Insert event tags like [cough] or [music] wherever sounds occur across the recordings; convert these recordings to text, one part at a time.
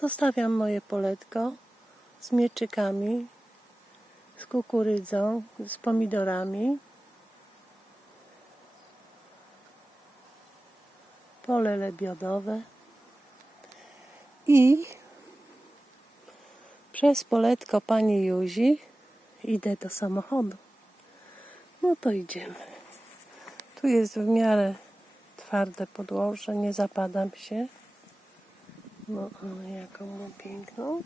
Zostawiam moje poletko z mieczykami, z kukurydzą, z pomidorami. Pole lebiodowe. I przez poletko pani Juzi idę do samochodu. No to idziemy. Tu jest w miarę twarde podłoże, nie zapadam się. No ale jaką mam piękną.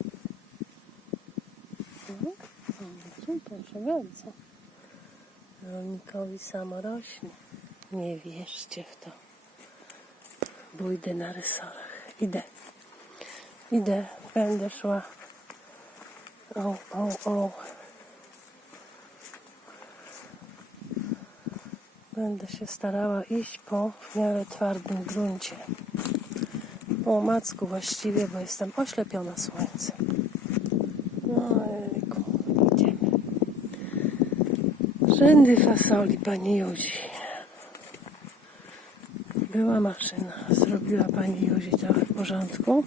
No, no, proszę bardzo. Rolnikowi samorośnie. Nie wierzcie w to. Pójdę na rysolach. Idę. Idę. Będę szła. O, o, o. Będę się starała iść po w miarę twardym gruncie. Po omacku właściwie, bo jestem oślepiona słońcem. No jejku, idziemy. Rzędy fasoli pani Józi. Była maszyna, zrobiła pani Józi trochę w porządku.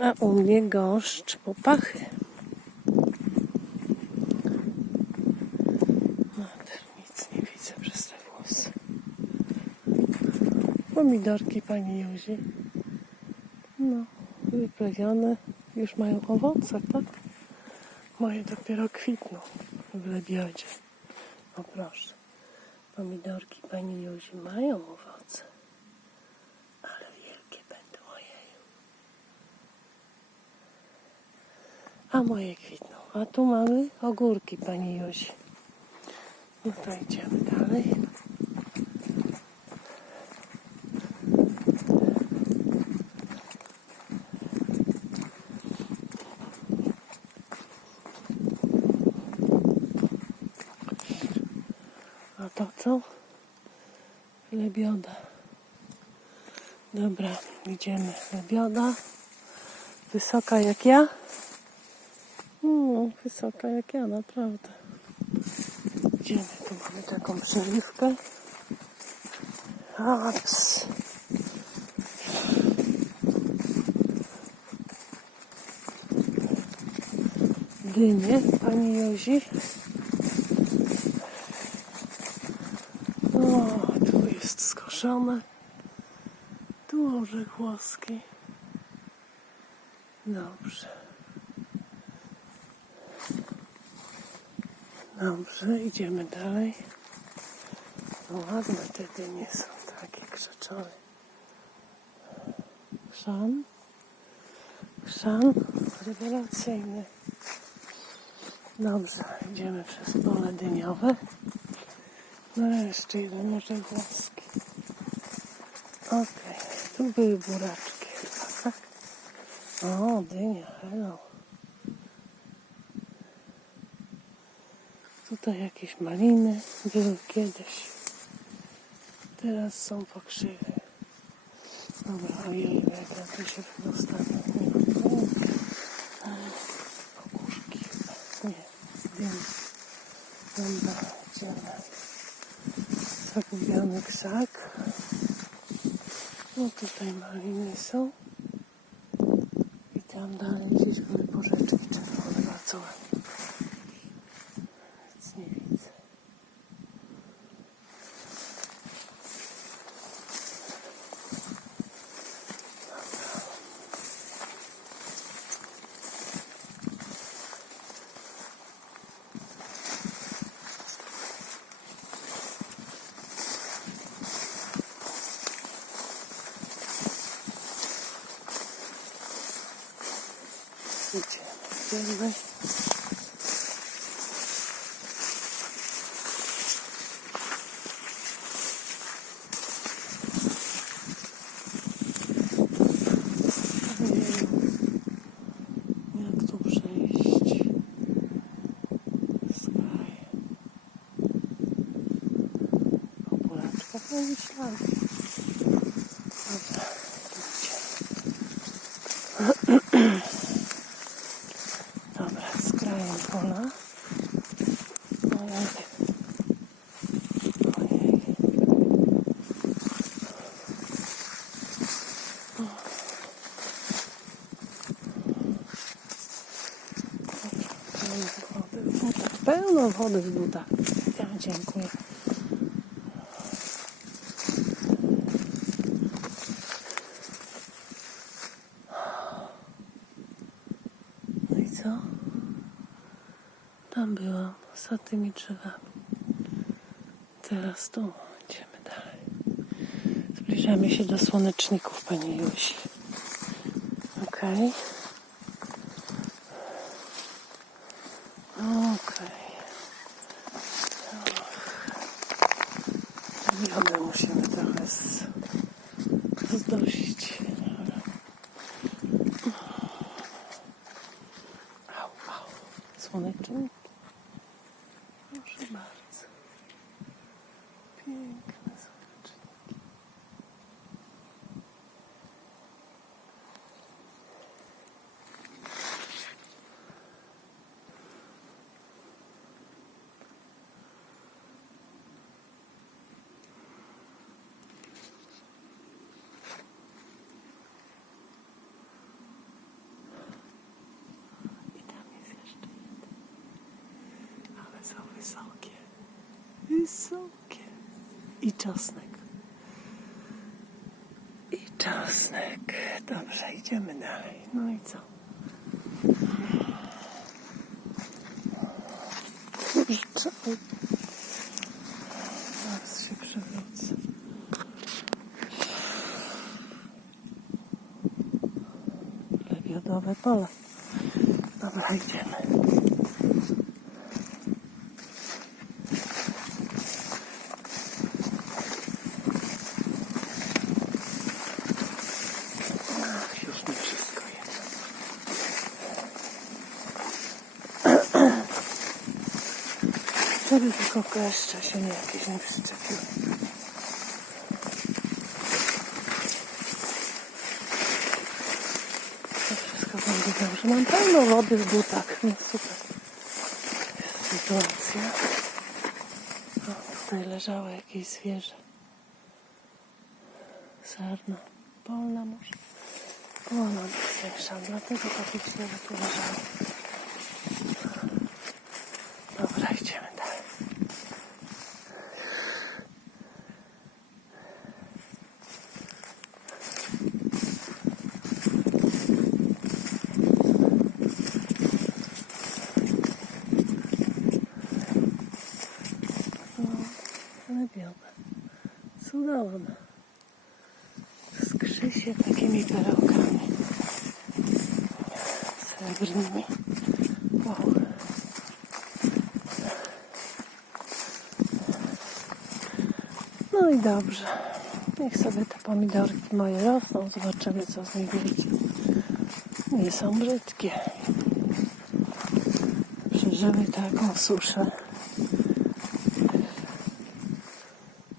A u mnie gąszcz popachy. No. Pomidorki pani Józi. No, wyprawione. Już mają owoce, tak? Moje dopiero kwitną w lebiodzie. O proszę. Pomidorki pani Józi mają owoce. Ale wielkie będą ojeju. A moje kwitną. A tu mamy ogórki pani Józi. No to idziemy dalej. Co? Lebioda. Dobra, idziemy. Lebioda. Wysoka jak ja. No, wysoka jak ja, naprawdę. Idziemy, tu mamy taką przeliwkę. Ops. Dynie, pani Jozi. O, tu jest skoszone. Tu orzech włoski. Dobrze. Dobrze, idziemy dalej. No ładne te dynie są takie krzeczory. Chrzan. Chrzan rewelacyjny. Dobrze, idziemy przez pole dyniowe. Nareszcie jeden może włoski. Okej, tu były buraczki tak? O, dynia, hello. Tutaj jakieś maliny były kiedyś. Teraz są pokrzywy. Dobra, ojej, jak ja tu się dostanę. Nie ma pojęcia. Okuszki chyba. Nie, dym. Dobra, idziemy. Zagubiony krzak. No tutaj maliny są. I tam dalej gdzieś były porzeczki czerwone, bardzo. Idziemy, idziemy. Ojej, Jak tu przejść? Skraj. Po buraczkach nie myślałem. Dobra, tu idziemy. Dobra, z krajem pola. Ojej. Ojej. Pełno wody w butach. Ja dziękuję. No i co? Tam byłam, za tymi drzewami. Teraz tu idziemy dalej. Zbliżamy się do słoneczników, Pani Jusi. Okej. Okej. Proszę bardzo. Piękne słoneczniki. I tam jest jeszcze jeden. Ale są wysokie. Wysokie. I czosnek. I czosnek. Dobrze, idziemy dalej. No i co? Kurczę. Zaraz się przewrócę. Lebiodowe pole. Dobra, idziemy. Żeby tylko kleszcze się nie jakieś nie przyczepiły. To wszystko będzie dobrze. Mam pełno wody w butach. No super. Jest sytuacja. O, tutaj leżało jakieś zwierzę. Sarna. Polna może. Jest większa, dlatego takie zwierzę tu leżało. Dobra, idziemy dalej. O, lebione. Cudowne. Skrzy się takimi perełkami. Srebrnymi. No i dobrze. Niech sobie te pomidorki moje rosną. Zobaczymy, co z nich wyjdzie. Nie są brzydkie. Przeżyły taką suszę.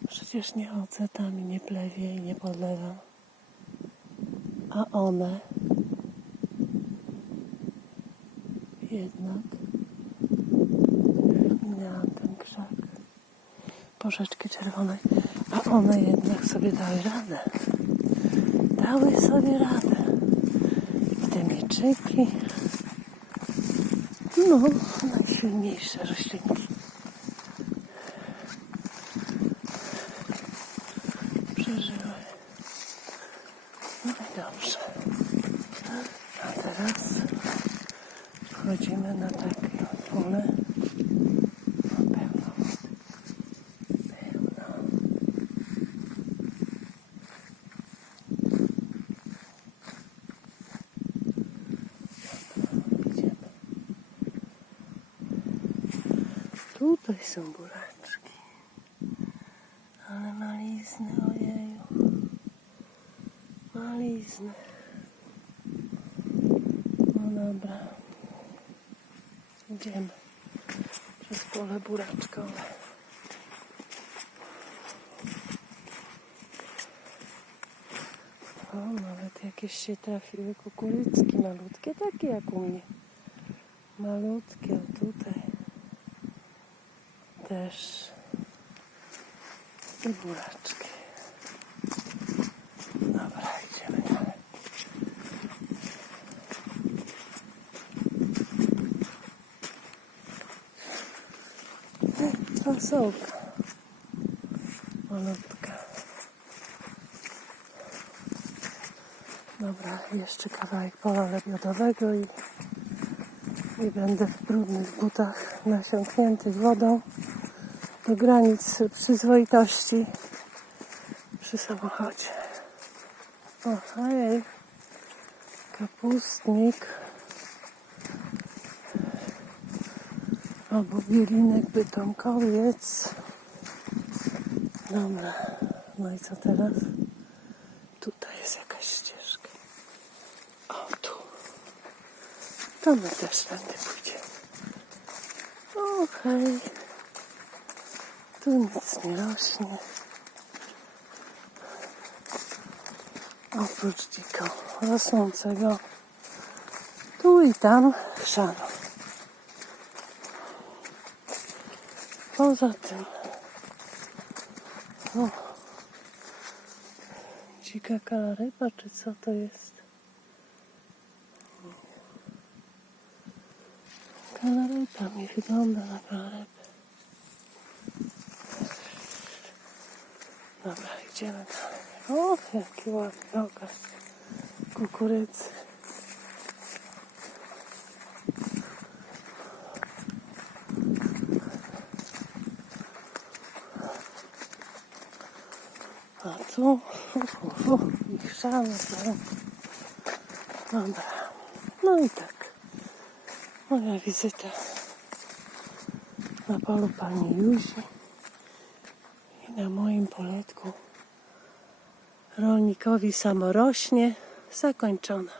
Przecież nie chodzę tam i nie plewię i nie podlewam. A one jednak minęłam ten krzak porzeczki czerwonej, a one jednak sobie dały radę. Dały sobie radę. I te mieczyki, no, najsilniejsze roślinki. Przeżyły. No i dobrze. A teraz wchodzimy na takie pole. Tutaj są buraczki. Malizny. No dobra. Idziemy przez pole buraczkowe. O, nawet jakieś się trafiły kukurydzki malutkie, takie jak u mnie. Malutkie, o tutaj. Też. I buraczki. Dobra, parasolka. Malutka. Dobra, jeszcze kawałek pola lebiodowego i, i będę w brudnych butach nasiąkniętych wodą do granic przyzwoitości przy samochodzie. O, hej, kapustnik. Albo bielinek bytomkowiec. Dobra, no i co teraz? Tutaj jest jakaś ścieżka. O, tu. To my też tędy pójdziemy. O, hej. Tu nic nie rośnie. Oprócz dziko rosnącego tu i tam chrzanu. Poza tym o, dzika kalaryba, czy co to jest? Kalaryba mi wygląda na kalarybę. Dobra, idziemy dalej. O, jaki ładny okaz kukurydzy. Tu, [laughs] uf, i chrzany tam. Dobra, no i tak. Moja wizyta na polu pani Juzi i na moim poletku rolnikowi samorośnie zakończona.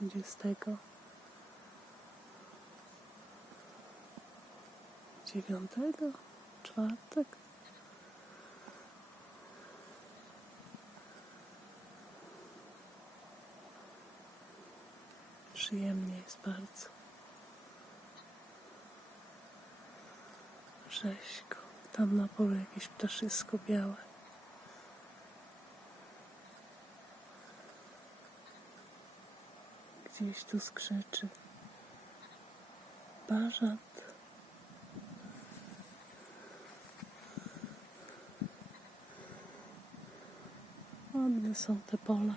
20 dziewiątego czwartek przyjemnie jest bardzo rzeźko tam na polu jakieś ptaszysko białe gdzieś tu skrzyczy bażant Ładne są te pola.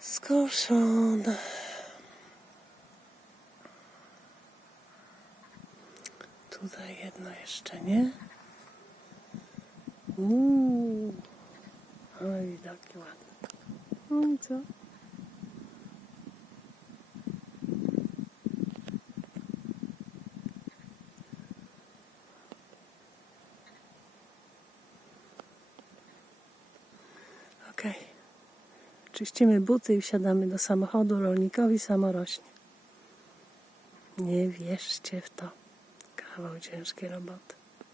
Skoszone. Tutaj jedno jeszcze nie. Uuu. Ale widoki ładne. No i co? Okej. Czyścimy buty i wsiadamy do samochodu. Rolnikowi samorośnie. Nie wierzcie w to. Kawał ciężkiej roboty.